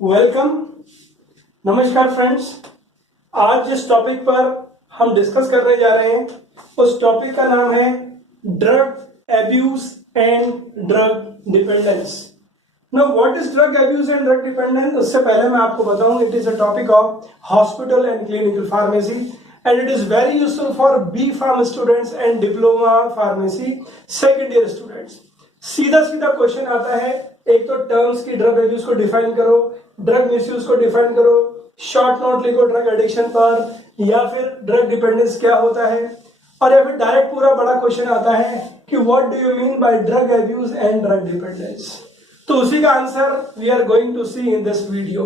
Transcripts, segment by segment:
Welcome. नमस्कार friends. आज जिस टॉपिक पर हम डिस्कस करने जा रहे हैं उस टॉपिक का नाम है drug abuse and drug dependence. Now what is drug abuse and drug dependence? उससे पहले मैं आपको बताऊं, it is a topic of hospital and clinical pharmacy and it is very useful for B Pharm students and diploma pharmacy second year students। सीधा सीधा question आता है, एक तो टर्म्स की ड्रग एब्यूज को डिफाइन करो, ड्रग मिसयूज को डिफाइन करो, शॉर्ट नोट लिखो ड्रग एडिक्शन पर, या फिर ड्रग डिपेंडेंस क्या होता है, और या फिर डायरेक्ट पूरा बड़ा क्वेश्चन आता है कि what do you mean by drug abuse and drug dependence. तो उसी का answer we are going to see in this video.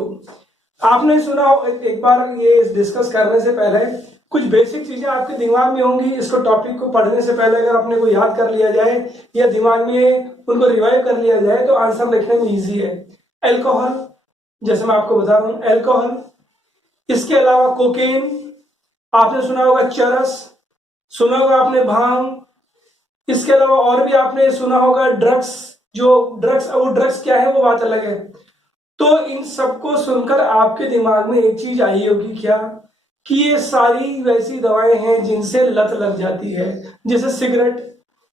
आपने सुना हो, एक बार ये डिस्कस करने से पहले कुछ बेसिक चीजें आपके दिमाग में होंगी। इसको टॉपिक को पढ़ने से पहले अगर अपने को याद कर लिया जाए या दिमाग में उनको रिवाइव कर लिया जाए तो आंसर लिखने में इजी है। अल्कोहल, जैसे मैं आपको बता रहा हूं, अल्कोहल। इसके अलावा कोकेन, आपने सुना होगा चरस, सुना होगा आपने भांग। इसके अलावा और भी आपने सुना होगा ड्रग्स। जो ड्रग्स, वो ड्रग्स क्या है वो बात अलग है। तो इन सबको सुनकर आपके दिमाग में एक चीज आई होगी, क्या कि ये सारी वैसी दवाएं हैं जिनसे लत लग जाती है, जैसे सिगरेट,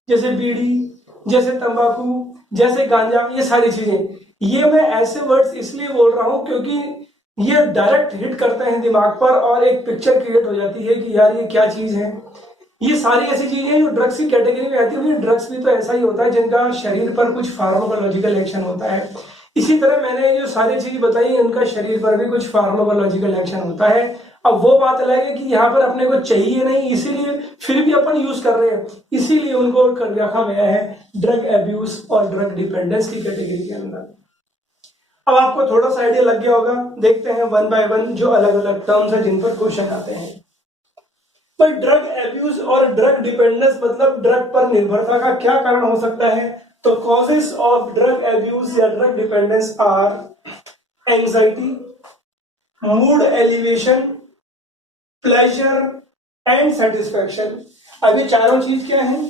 जैसे बीड़ी, जैसे तंबाकू, जैसे गांजा, ये सारी चीजें। ये मैं ऐसे वर्ड्स इसलिए बोल रहा हूं क्योंकि ये डायरेक्ट हिट करते हैं दिमाग पर और एक पिक्चर क्रिएट हो जाती है कि यार ये क्या चीज है। ये सारी ऐसी चीजें हैं जो ड्रग्स की कैटेगरी में आती है। ड्रग्स भी तो ऐसा ही होता है जिनका शरीर पर कुछ फार्माकोलॉजिकल एक्शन होता है। इसी तरह मैंने जो सारी चीजें बताई उनका शरीर पर भी कुछ फार्माकोलॉजिकल एक्शन होता है। अब वो बात अलग है कि यहाँ पर अपने को चाहिए नहीं, इसीलिए फिर भी अपन यूज कर रहे हैं, इसीलिए उनको रखा गया है ड्रग एब्यूज और ड्रग डिपेंडेंस की कैटेगरी के अंदर। अब आपको थोड़ा सा आइडिया लग गया होगा। देखते हैं वन बाय वन जो अलग अलग टर्म्स है जिन पर क्वेश्चन आते हैं। पर ड्रग एब्यूज और ड्रग डिपेंडेंस मतलब ड्रग पर निर्भरता का क्या कारण हो सकता है? तो कॉजेस ऑफ ड्रग एब्यूज या drug dependence are anxiety, mood elevation, pleasure and satisfaction. अब ये चारों चीज क्या है?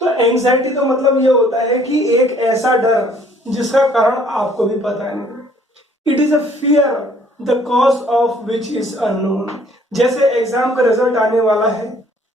तो एंजाइटी तो मतलब ये होता है कि एक ऐसा डर जिसका कारण आपको भी पता नहीं। It is a fear the cause of which is unknown. जैसे एग्जाम का रिजल्ट आने वाला है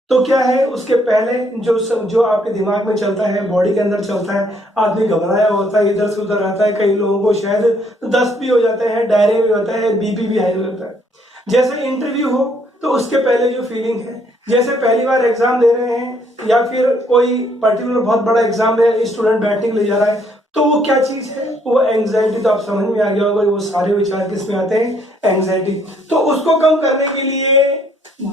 तो क्या है, उसके पहले जो आपके दिमाग में चलता है, बॉडी के अंदर चलता है, आदमी घबराया होता है, इधर से उधर रहता है, कई लोगों को शायद दस्त भी हो जाते हैं, डायरिया भी होता है, बीपी भी हाई होता है। जैसे इंटरव्यू हो तो उसके पहले जो फीलिंग है, जैसे पहली बार एग्जाम दे रहे हैं या फिर कोई पर्टिकुलर बहुत बड़ा एग्जाम में स्टूडेंट बैठने के लिए जा रहा है, तो वो क्या चीज है? वो एंजाइटी। तो आप समझ में आ गया होगा वो सारे विचार किस में आते हैं? एंजाइटी। तो उसको कम करने के लिए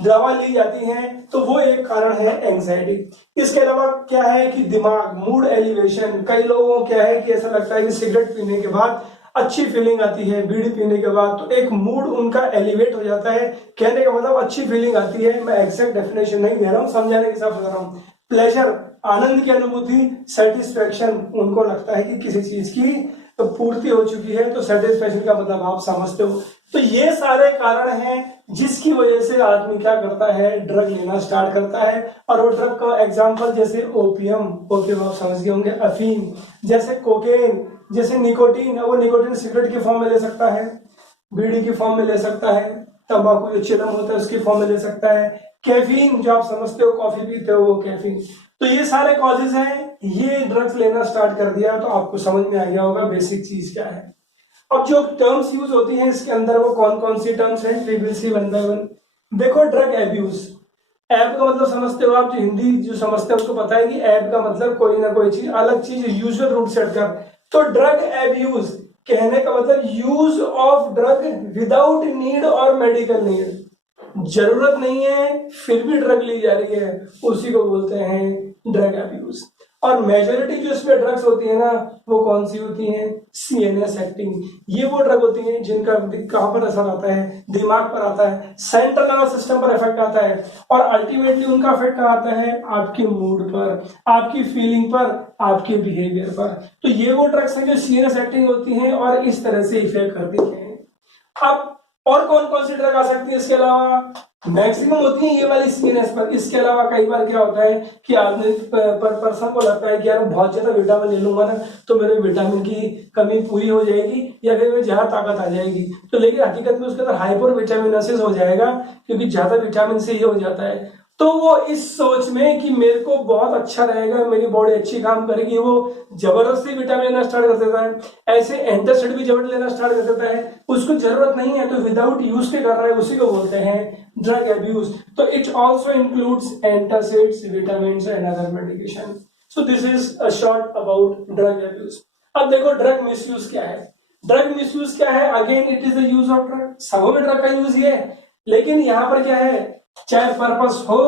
दवा ली जाती है, तो वो एक कारण है एंजाइटी। इसके अलावा क्या है कि दिमाग, मूड एलिवेशन। कई लोगों को क्या है कि ऐसा लगता है कि सिगरेट पीने के बाद अच्छी फीलिंग आती है, बीड़ी पीने के बाद तो एक मूड उनका एलिवेट हो जाता है। कहने का मतलब अच्छी फीलिंग आती है। मैं एग्जैक्ट डेफिनेशन नहीं दे रहा हूं, समझाने के हिसाब से बता रहा हूं। प्लेजर, आनंद की अनुभूति। सेटिस्फैक्शन, उनको लगता है कि किसी चीज की तो पूर्ति हो चुकी है, तो सेटिस्फैक्शन का मतलब आप समझते हो। तो ये सारे कारण हैं जिसकी वजह से आदमी क्या करता है? ड्रग लेना स्टार्ट करता है। और वो ड्रग का एग्जांपल जैसे ओपियम आप समझ गए होंगे, अफीम, जैसे कोकेन, जैसे निकोटीन। वो निकोटीन सिगरेट की फॉर्म में ले सकता है, बीड़ी की फॉर्म में ले सकता है, तंबाकू जो चिलम होता है उसकी फॉर्म में ले सकता है, कैफीन जो आप समझते हो, कॉफी पीते हो वो कैफीन। तो ये सारे कॉजेज हैं। ये ड्रग्स लेना स्टार्ट कर दिया तो आपको समझ में आ गया होगा बेसिक चीज क्या है। अब जो टर्म्स यूज होती हैं इसके अंदर वो कौन कौन सी टर्म्स हैं, we will see one by one. देखो, ड्रग एब्यूज। एब का मतलब समझते हो आप, जो हिंदी जो समझते हैं उसको पता है कि एब का मतलब कोई ना कोई चीज, अलग चीज, यूजुअल रूट से हटकर। तो ड्रग एब्यूज कहने का मतलब use of drug without need और मेडिकल नीड। जरूरत नहीं है फिर भी ड्रग ली जा रही है, उसी को बोलते हैं ड्रग एब्यूज। और मेजोरिटी जो इसमें ड्रग्स होती है ना, वो कौन सी होती हैं? CNS acting. ये वो ड्रग होती हैं जिनका कहां पर असर आता है? दिमाग पर आता है, सेंट्रल नर्वस सिस्टम पर इफेक्ट आता है। और अल्टीमेटली उनका इफेक्ट कहां आता है? आपके मूड पर, आपकी फीलिंग पर, आपके बिहेवियर पर। तो ये वो ड्रग्स हैं जो सीएनएस एक्टिंग होती हैं और इस तरह से इफेक्ट करती हैं। अब और कौन कौन सी ड्रग आ सकती है इसके अलावा? मैक्सिमम होती है ये वाली सीएनएस पर। इसके अलावा कई बार क्या होता है कि आदमी पर्सन को लगता है कि यार बहुत ज्यादा विटामिन ले लूंगा ना तो मेरे विटामिन की कमी पूरी हो जाएगी या फिर मुझे ज्यादा ताकत आ जाएगी, तो लेकिन हकीकत में उसके अंदर हाइपर विटामिनोसिस हो जाएगा क्योंकि ज्यादा विटामिन से ये हो जाता है। तो वो इस सोच में कि मेरे को बहुत अच्छा रहेगा, मेरी बॉडी अच्छी काम करेगी, वो जबरदस्ती विटामिन लेना स्टार्ट कर देता है। ऐसे एंटासिड भी जबरदस्ती लेना स्टार्ट कर देता है, उसको जरूरत नहीं है तो विदाउट यूज के कर रहा है, उसी को बोलते हैं ड्रग अब्यूज। तो it also includes antacids, vitamin and other medication. So this is a short about drug abuse. अब देखो ड्रग मिसयूज क्या है। ड्रग मिसयूज क्या है? Again it is the use of drug. सबों में ड्रग का यूज ही है, लेकिन यहाँ पर क्या है, चाहे पर्पस हो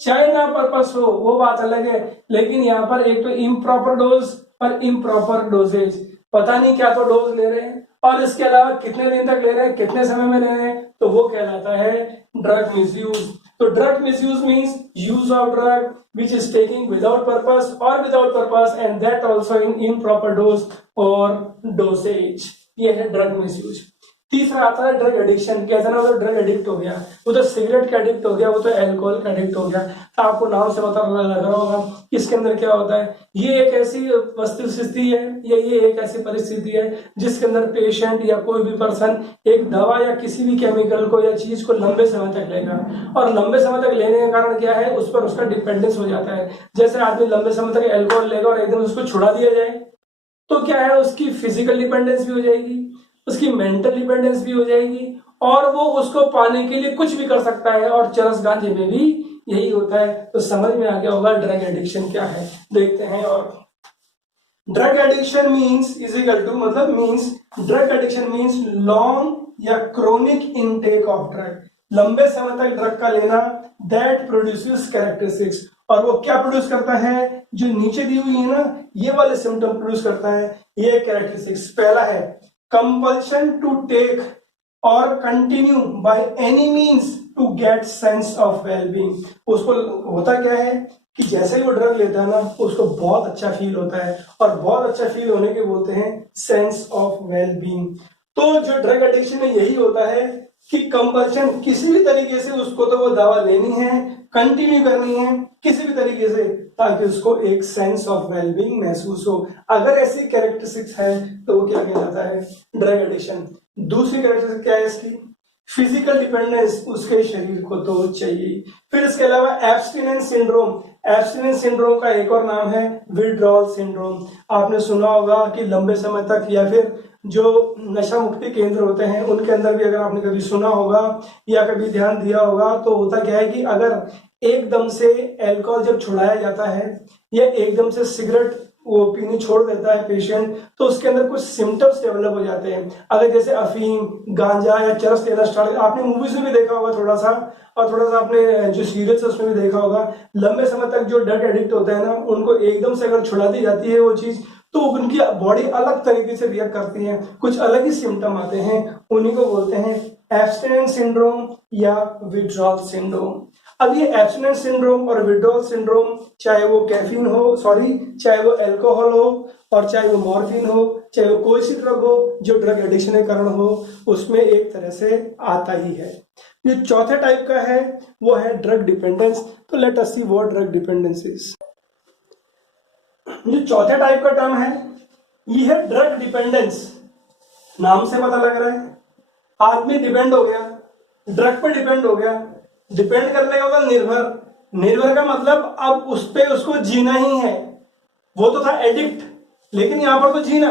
चाहे ना पर्पस हो वो बात अलग है, लेकिन यहाँ पर एक तो इम्प्रॉपर डोज और इम्प्रॉपर डोजेज, पता नहीं क्या तो डोज ले रहे हैं और इसके अलावा कितने दिन तक ले रहे हैं, कितने समय में ले रहे हैं, तो वो कहलाता है ड्रग मिसयूज। तो drug misuse means use of drug which is taking without purpose और without purpose and that also in improper dose और डोसेज, ये है ड्रग मिसयूज। तीसरा आता है ड्रग एडिक्शन। कहते हैं ना वो ड्रग एडिक्ट हो गया, वो तो सिगरेट का एडिक्ट हो गया, वो तो अल्कोहल का एडिक्ट हो गया। तो आपको नाम से पता लग रहा होगा इसके अंदर क्या होता है। ये एक ऐसी वस्तुस्थिति है या ये एक ऐसी परिस्थिति है जिसके अंदर पेशेंट या कोई भी पर्सन एक दवा या किसी भी केमिकल को या चीज को लंबे समय तक लेगा, और लंबे समय तक लेने का कारण क्या है, उस पर उसका डिपेंडेंस हो जाता है। जैसे आदमी लंबे समय तक अल्कोहल लेगा और एकदम उसको छुड़ा दिया जाए तो क्या है, उसकी फिजिकल डिपेंडेंस भी हो जाएगी, उसकी मेंटल डिपेंडेंस भी हो जाएगी, और वो उसको पाने के लिए कुछ भी कर सकता है। और चरस गांजे में भी यही होता है। तो समझ में आ गया होगा ड्रग एडिक्शन क्या है। देखते हैं। और drug addiction means is equal to, मतलब means drug addiction means long या क्रोनिक इनटेक ऑफ ड्रग, लंबे समय तक ड्रग का लेना, दैट प्रोड्यूसेस कैरेक्टरिस्टिक्स, और वो क्या प्रोड्यूस करता है, जो नीचे दी हुई है ना ये वाले सिम्टम प्रोड्यूस करता है। ये कैरेक्टरिस्टिक्स पहला है compulsion to take or continue by any means to get sense of well-being। उसको होता क्या है कि जैसे ही वो ड्रग लेता है ना उसको बहुत अच्छा फील होता है, और बहुत अच्छा फील होने के बोलते हैं सेंस ऑफ वेल-बीइंग। तो जो ड्रग एडिक्शन में यही होता है कि कंपल्शन, किसी भी तरीके से उसको तो वो दवा लेनी है, कंटिन्यू करनी है किसी भी तरीके से, ताकि उसको एक सेंस ऑफ वेलबींग महसूस हो। अगर ऐसी कैरेक्टरिस्टिक्स है तो वो क्या कहलाता है, ड्रग एडिक्शन। दूसरी कैरेक्टरिस्टिक क्या है इसकी, फिजिकल डिपेंडेंस, उसके शरीर को तो चाहिए। फिर इसके अलावा एब्स्टिनेंस सिंड्रोम, एब्स्टिनेंस सिंड्रोम का एक और नाम है विड्रॉल सिंड्रोम। आपने सुना होगा कि लंबे समय तक, या फिर जो नशा मुक्ति केंद्र होते हैं उनके अंदर भी अगर आपने कभी सुना होगा या कभी ध्यान दिया होगा, तो होता क्या है कि अगर एकदम से अल्कोहल जब छुड़ाया जाता है या एकदम से सिगरेट वो पीनी छोड़ देता है पेशेंट, तो उसके अंदर कुछ सिम्टम्स डेवलप हो जाते हैं। अगर जैसे अफीम, गांजा या चरस लेना स्टार्ट, आपने मूवीज में भी देखा होगा थोड़ा सा, और थोड़ा सा आपने जो सीरियल्स उसमें भी देखा होगा, लंबे समय तक जो ड्रग एडिक्ट होता है ना उनको एकदम से अगर छुड़ा दी जाती है वो चीज, तो उनकी बॉडी अलग तरीके से रिएक्ट करती है, कुछ अलग ही सिम्टम आते हैं, उन्हीं को बोलते हैं एब्स्टिनेंस सिंड्रोम या विड्रॉल सिंड्रोम। अब ये एब्स्टिनेंस सिंड्रोम और विड्रॉल सिंड्रोम, चाहे वो कैफीन हो, चाहे वो अल्कोहल हो, और चाहे वो मॉर्फिन हो, चाहे वो कोई सी ड्रग हो जो ड्रग एडिक्शन के कारण हो, उसमें एक तरह से आता ही है। जो चौथे टाइप का है वो है ड्रग डिपेंडेंस। तो let us see what drug dependence is. जो चौथे टाइप का टर्म है ये है ड्रग डिपेंडेंस। नाम से पता लग रहा है आदमी डिपेंड हो गया, ड्रग पर डिपेंड हो गया। डिपेंड करने का मतलब निर्भर, निर्भर का मतलब अब उस पे उसको जीना ही है। वो तो था एडिक्ट, लेकिन यहां पर तो जीना।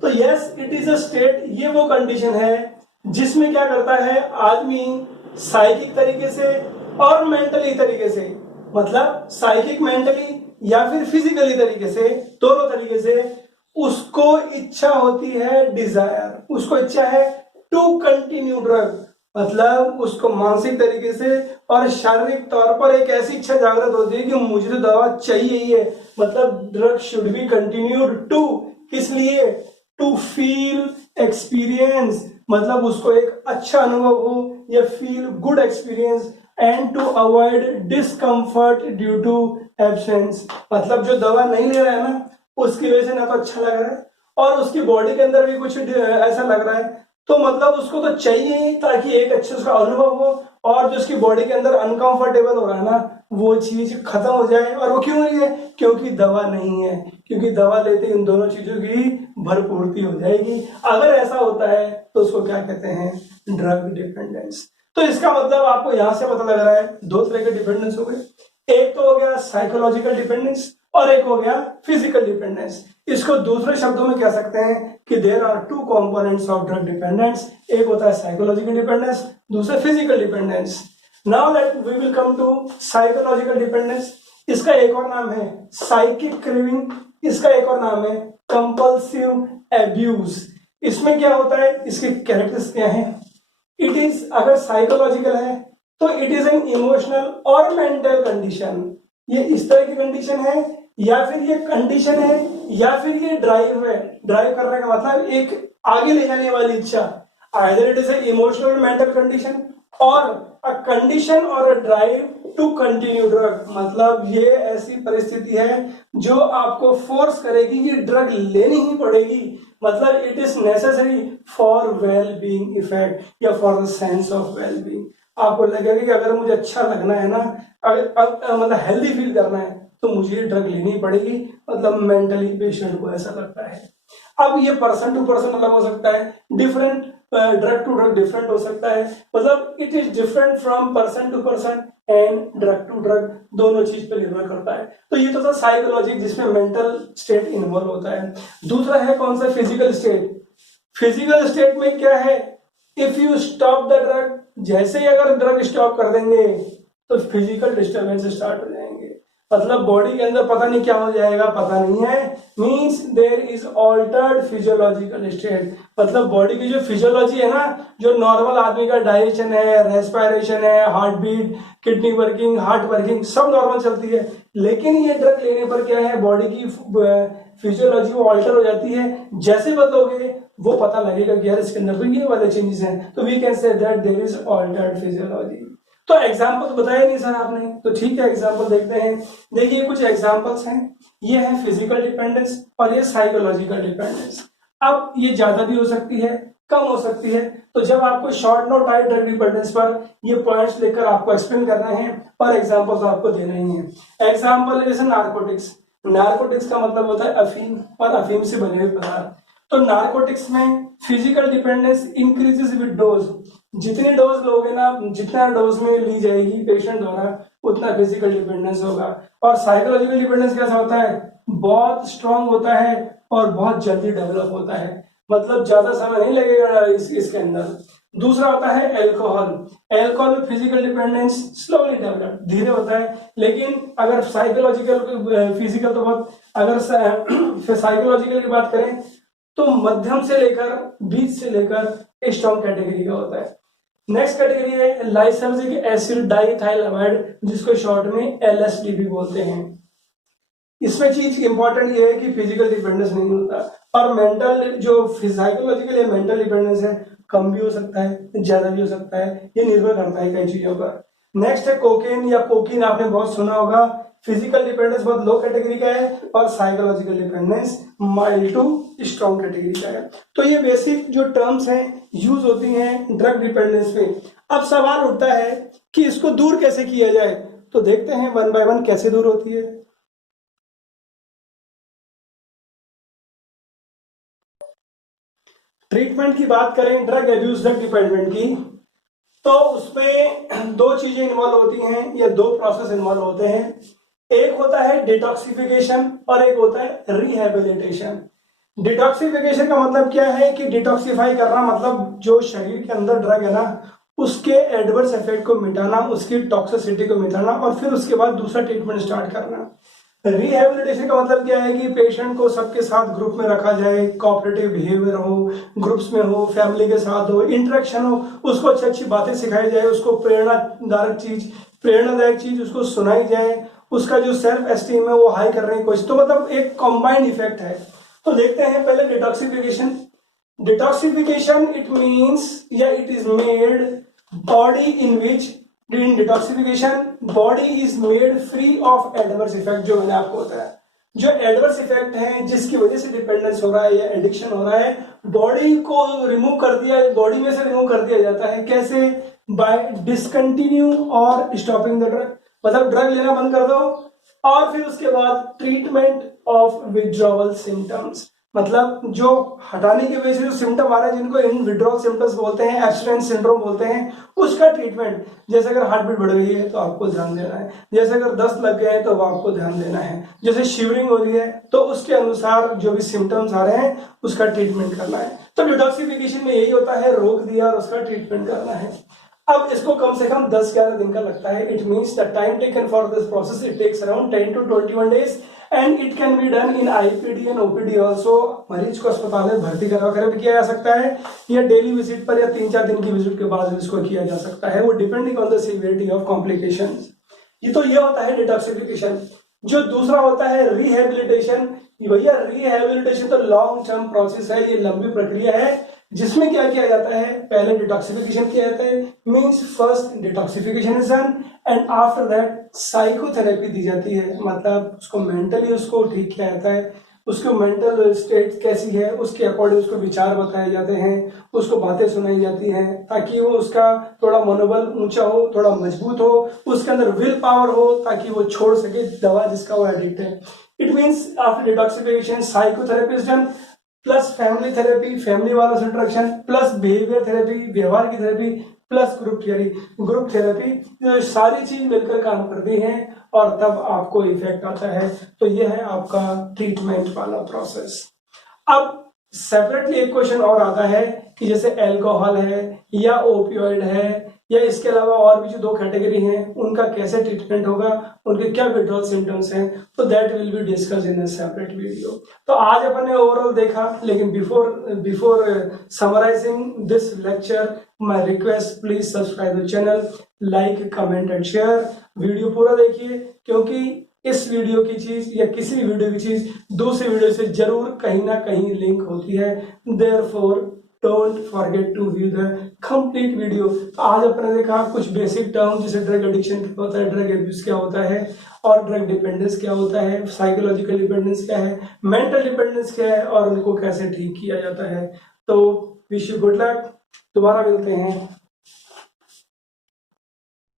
तो yes it is a state, ये वो कंडीशन है जिसमें क्या करता है आदमी साइकिक तरीके से और मेंटली तरीके से, मतलब साइकिक मेंटली या फिर फिजिकली तरीके से, दोनों तरीके से उसको इच्छा होती है, डिजायर, उसको इच्छा है टू कंटिन्यू ड्रग, मतलब उसको मानसिक तरीके से और शारीरिक तौर पर एक ऐसी इच्छा जागृत होती है कि मुझे तो दवा चाहिए ही है, मतलब drug should be continued to, किस लिए, टू फील एक्सपीरियंस, मतलब उसको एक अच्छा अनुभव हो या feel good experience, and to avoid discomfort due to absence, मतलब जो दवा नहीं ले रहा है ना उसकी वजह से ना तो अच्छा लग रहा है और उसकी बॉडी के अंदर भी कुछ ऐसा लग रहा है तो मतलब उसको तो चाहिए ही, ताकि एक अच्छे उसका अनुभव हो, और जो उसकी बॉडी के अंदर अनकंफर्टेबल हो रहा है ना, वो चीज खत्म हो जाए। और वो क्यों नहीं है? क्योंकि दवा नहीं है, क्योंकि दवा लेते इन दोनों चीजों की भरपूर्ति हो जाएगी। अगर ऐसा होता है तो उसको क्या कहते हैं? Drug dependence. तो इसका मतलब आपको यहां से पता लग रहा है दो तरह के डिपेंडेंस हो गए, एक तो हो गया साइकोलॉजिकल डिपेंडेंस और एक हो गया फिजिकल डिपेंडेंस। इसको दूसरे शब्दों में कह सकते हैं कि there are two components of drug dependence, एक होता है साइकोलॉजिकल डिपेंडेंस, दूसरा physical dependence. Now let we will come to psychological dependence. इसका एक और नाम है साइकिक क्रेविंग, इसका एक और नाम है कंपल्सिव एब्यूज। इसमें क्या होता है, इसके कैरेक्टर्स क्या है? इट इज, अगर साइकोलॉजिकल है तो इट इज एन इमोशनल और मेंटल कंडीशन। ये इस तरह की कंडीशन है, या फिर ये कंडीशन है, या फिर ये ड्राइव है। ड्राइव करने का मतलब एक आगे ले जाने वाली इच्छा। Either it is a emotional mental condition or a condition or a drive to continue drug. मतलब ये ऐसी परिस्थिति है जो आपको फोर्स करेगी कि ड्रग लेनी ही पड़ेगी। मतलब it is necessary for well being effect या for the sense of well being. आपको लगेगा कि अगर मुझे अच्छा लगना है ना, मतलब हेल्दी फील करना है, तो मुझे ड्रग लेनी पड़ेगी। मतलब मेंटली पेशेंट को ऐसा लगता है। अब ये पर्सन टू पर्सन अलग हो सकता है, different drug to drug different हो सकता है। मतलब it is different from person to person and drug to drug, दोनों चीज पे निर्भर करता है। तो ये तो था साइकोलॉजी जिसमें मेंटल स्टेट इन्वॉल्व होता है। दूसरा है कौन सा? Physical state. फिजिकल स्टेट में क्या है? If you stop the drug, जैसे ही अगर ड्रग स्टॉप कर देंगे तो फिजिकल डिस्टर्बेंस स्टार्ट हो जाएंगे। मतलब बॉडी के अंदर पता नहीं क्या हो जाएगा, पता नहीं है। Means there is altered physiological state. मतलब बॉडी की जो फिजियोलॉजी है ना, जो नॉर्मल आदमी का डाइजेशन है, रेस्पिरेशन है, heart beat, kidney working, heart working, सब नॉर्मल चलती है। लेकिन ये ड्रग लेने पर क्या है, बॉडी की फिजियोलॉजी वो ऑल्टर हो जाती है। जैसे बदलोगे वो पता लगेगा कि यार इसके अंदर तो ये वाले चेंजेस हैं। तो we can say that there is altered physiology. तो एग्जाम्पल बताया नहीं सर आपने, तो ठीक है एग्जाम्पल देखते हैं। देखिए कुछ एग्जाम्पल्स हैं, ये है फिजिकल डिपेंडेंस और ये साइकोलॉजिकल डिपेंडेंस। अब ये ज्यादा भी हो सकती है, कम हो सकती है। तो जब आपको शॉर्ट नोट आए ड्रग डिपेंडेंस पर, ये पॉइंट्स लेकर आपको एक्सप्लेन करना है और एग्जाम्पल्स आपको देने ही है। एग्जाम्पल जैसे नार्कोटिक्स। नार्कोटिक्स का मतलब होता है अफीम और अफीम से बने हुए पदार्थ। तो नार्कोटिक्स में physical dependence increases with dose. जितनी डोज लोगे ना, जितना डोज में ली जाएगी पेशेंट द्वारा, उतना फिजिकल डिपेंडेंस होगा। और साइकोलॉजिकल डिपेंडेंस कैसा होता है? बहुत स्ट्रांग होता है और बहुत जल्दी डेवलप होता है। मतलब ज्यादा समय नहीं लगेगा इसके अंदर। दूसरा होता है एल्कोहल। एल्कोहल में फिजिकल डिपेंडेंस स्लोली डेवलप, धीरे होता है। लेकिन अगर साइकोलॉजिकल फिजिकल तो बहुत, अगर साइकोलॉजिकल की बात करें तो मध्यम से लेकर, बीच से लेकर स्ट्रॉन्ग कैटेगरी का होता है। नेक्स्ट कैटेगरी है लाइसर्जिक एसिड डाइथाइलामाइड, जिसको शॉर्ट में एलएसडी भी बोलते हैं। इसमें चीज इंपॉर्टेंट ये है कि फिजिकल डिपेंडेंस नहीं होता। और मेंटल, जो साइकोलॉजिकल या मेंटल डिपेंडेंस है, कम भी हो सकता है, ज्यादा भी हो सकता है। ये निर्भर करता है कई चीजों पर। नेक्स्ट है कोकेन या कोकीन, आपने बहुत सुना होगा। फिजिकल डिपेंडेंस बहुत लो कैटेगरी का है और psychological dependence mild to strong category का है। तो ये बेसिक जो टर्म्स हैं यूज होती हैं ड्रग डिपेंडेंस पे। अब सवाल उठता है कि इसको दूर कैसे किया जाए, तो देखते हैं वन बाय वन कैसे दूर होती है। ट्रीटमेंट की बात करें ड्रग एब्यूज ड्रग डिपेंडेंट की, तो उसमें दो चीजें इन्वॉल्व होती हैं या दो प्रोसेस इन्वॉल्व होते हैं। एक होता है डिटॉक्सिफिकेशन और एक होता है रिहेबिलिटेशन। डिटॉक्सिफिकेशन का मतलब क्या है कि डिटॉक्सिफाई करना, मतलब जो शरीर के अंदर ड्रग है ना, उसके एडवर्स इफेक्ट को मिटाना, उसकी टॉक्सिसिटी को मिटाना और फिर उसके बाद दूसरा ट्रीटमेंट स्टार्ट करना। रिहेबिलिटेशन का मतलब क्या है कि पेशेंट को सबके साथ ग्रुप में रखा जाए, कोऑपरेटिव बिहेवियर हो, ग्रुप्स में हो, फैमिली के साथ हो, इंटरेक्शन हो, उसको अच्छी अच्छी बातें सिखाई जाए, उसको प्रेरणादायक चीज उसको सुनाई जाए, उसका जो सेल्फ एस्टीम है वो हाई करने की कोशिश। तो मतलब एक कॉम्बाइंड इफेक्ट है। तो देखते हैं पहले डिटॉक्सिफिकेशन। डिटॉक्सिफिकेशन इट मीन्स या it is made body in which, in detoxification body is made free of adverse effect, जो मैंने आपको बताया। जो एडवर्स इफेक्ट है जिसकी वजह से डिपेंडेंस हो रहा है या एडिक्शन हो रहा है, बॉडी को रिमूव कर दिया, बॉडी में से रिमूव कर दिया जाता है। कैसे? बाय डिसकंटिन्यू और स्टॉपिंग द ड्रग, मतलब ड्रग लेना बंद कर दो और फिर उसके बाद ट्रीटमेंट ऑफ विड्रॉवल सिम्टम्स, मतलब जो हटाने की वजह से जो सिम्टम आ रहे हैं जिनको इन विड्रॉल सिम्टम्स बोलते हैं, एब्स्टिनेंस सिंड्रोम बोलते हैं, उसका ट्रीटमेंट। जैसे अगर हार्ट बीट बढ़ गई है तो आपको ध्यान देना है, जैसे अगर दस्त लग गए हैं तो आपको ध्यान देना है, जैसे शिवरिंग हो रही है तो उसके अनुसार जो भी सिम्टम्स आ रहे हैं उसका ट्रीटमेंट करना है। तो डिटॉक्सिफिकेशन में यही होता है, रोक दिया और उसका ट्रीटमेंट करना है। अब इसको कम से कम 10-11 दिन का लगता है। It means the time taken for this process it takes around 10 to 21 days and it can be done in IPD and OPD also. मरीज को अस्पताल में भर्ती करवा कर भी किया जा सकता है या डेली विजिट पर या 3-4 दिन की विजिट के बाद इसको किया जा सकता है, वो depending on the severity of complications. ये होता है डिटॉक्सिफिकेशन। जो दूसरा होता है रिहेबिलिटेशन। भैया रिहेबिलिटेशन तो लॉन्ग टर्म प्रोसेस है, ये लंबी प्रक्रिया है जिसमें क्या किया जाता है, पहले डिटॉक्सिफिकेशन किया जाता है, means first detoxification is done and after that psychotherapy दी जाती है, मतलब उसको मेंटली उसको ठीक किया जाता है, उसको मेंटल स्टेट कैसी है उसके अकॉर्डिंग उसको विचार बताए जाते हैं, उसको बातें सुनाई जाती हैं ताकि वो उसका थोड़ा मनोबल ऊंचा हो, थोड़ा मजबूत हो, उसके अंदर विल पावर हो ताकि वो छोड़ सके दवा जिसका वो एडिक्ट है। It means after detoxification psychotherapy is done plus family therapy, family वालों से इंटरेक्शन, प्लस बिहेवियर थेरेपी, व्यवहार की थेरेपी, प्लस ग्रुप थेरेपी, जो सारी चीज मिलकर काम करती हैं और तब आपको इफेक्ट आता है। तो ये है आपका ट्रीटमेंट वाला प्रोसेस। अब सेपरेटली एक क्वेश्चन और आता है कि जैसे अल्कोहल है या ओपियोइड है या इसके अलावा और भी जो 2 कैटेगरी हैं उनका कैसे ट्रीटमेंट होगा, उनके क्या विड्रॉल सिम्टम्स हैं, तो that will be discuss in a separate video. तो आज अपन ने ओवरऑल देखा, लेकिन before summarising this lecture my request please subscribe the channel, like comment and share. Video पूरा देखिए क्योंकि इस वीडियो की चीज या किसी भी वीडियो की चीज दूसरी वीडियो से जरूर कहीं ना कहीं लिंक होती है, therefore don't forget to view the complete video. तो आज अपने देखा कुछ बेसिक टर्म जैसे ड्रग एडिक्शन क्या होता है, ड्रग एब्यूज क्या होता है और ड्रग डिपेंडेंस क्या होता है, साइकोलॉजिकल डिपेंडेंस क्या है, मेंटल डिपेंडेंस क्या है और उनको कैसे ठीक किया जाता है। तो विश यू गुड लक, दोबारा मिलते हैं।